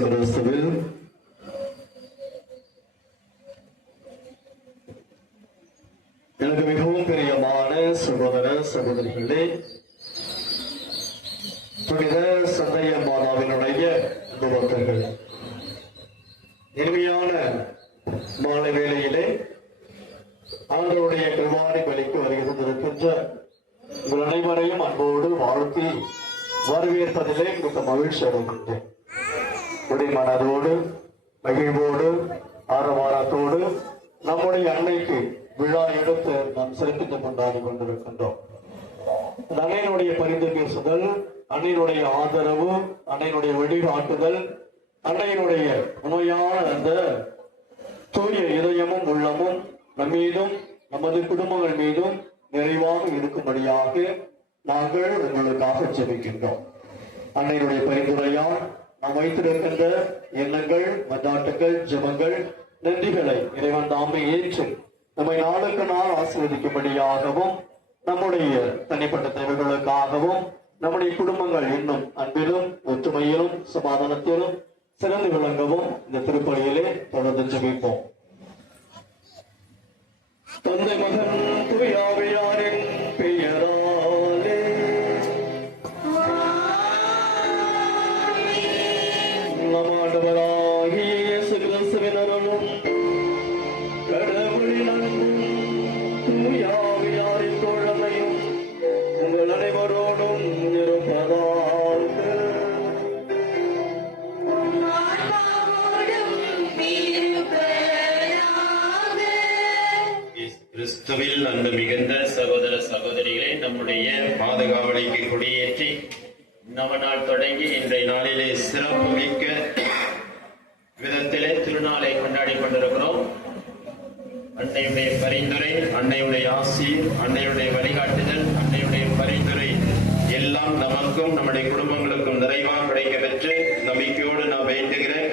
கிறிஸ்துவில் எனக்கு மிகவும் பிரியமான சகோதர சகோதரிகளே, புனித சந்தைய மாதாவினுடைய பக்தர்கள், இனிமையான மாலை வேளையிலே ஆண்டவருடைய கிருபானை பலிக்கு வருகின்றிருக்கின்ற உங்கள் அனைவரையும் அன்போடு வாழ்த்தி வரவேற்பதிலே மிக மகிழ்ச்சி அடைகின்றேன். மனதோடு மகிழ்வோடு ஆரவாரத்தோடு நம்முடைய அன்னைக்கு விழா எடுத்து நாம் சிறப்பித்துக் கொண்டாடி கொண்டிருக்கின்றோம். அன்னையினுடைய பரிந்து பேசுதல், அன்னையினுடைய ஆதரவு, அன்னையினுடைய வழிகாட்டுதல், அன்னையினுடைய உண்மையான அந்த தூய இதயமும் உள்ளமும் நம்மீதும் நமது குடும்பங்கள் மீதும் நிறைவாக இருக்கும்படியாக நாங்கள் உங்களுக்காக ஜெபிக்கின்றோம். அன்னையினுடைய பரிந்துரையால் நாம் வைத்திருக்கின்ற எண்ணங்கள், மன்றாட்டுகள், ஜெபங்கள், நன்றிகளை இறைவன் தாமே ஏற்று நம்மை நாளுக்கு நாள் ஆசீர்வதிக்கும்படியாகவும், நம்முடைய தனிப்பட்ட தேவைகளுக்காகவும், நம்முடைய குடும்பங்கள் இன்னும் அன்பிலும் ஒற்றுமையிலும் சமாதானத்திலும் சிறந்து விளங்கவும் இந்த திருப்பலியிலே தொடர்ந்து ஜெபிப்போம். தந்தை மகன் தூயாவியாரின் பெயராலே நம் ஆண்டவராகிய இயேசு கிறிஸ்துவின் அருளும் கடவுளின் அன்பும் தூயாவியாரின் தோழமையும் உங்கள் அனைவரோடும் இருப்பதாக. கிறிஸ்துவில் அன்பு மிகுந்த சகோதர சகோதரிகளை, நம்முடைய பாதுகாவலைக்கு கொடியேற்றி நவநாள் தொடங்கி இன்றைய நாளிலே சிறப்பு மிக்க விதத்திலே திருநாளை கொண்டாடி கொண்டிருக்கிறோம். அன்னையுடைய பரிந்துரை, அன்னையுடைய ஆசீர், அன்னையுடைய வழிகாட்டுதல், அன்னையுடைய பரிந்துரை எல்லாம் நமக்கும் நம்முடைய குடும்பங்களுக்கும் நிறைவாக கிடைக்க பெற்று நம்பிக்கையோடு நான் வேண்டுகிறேன்.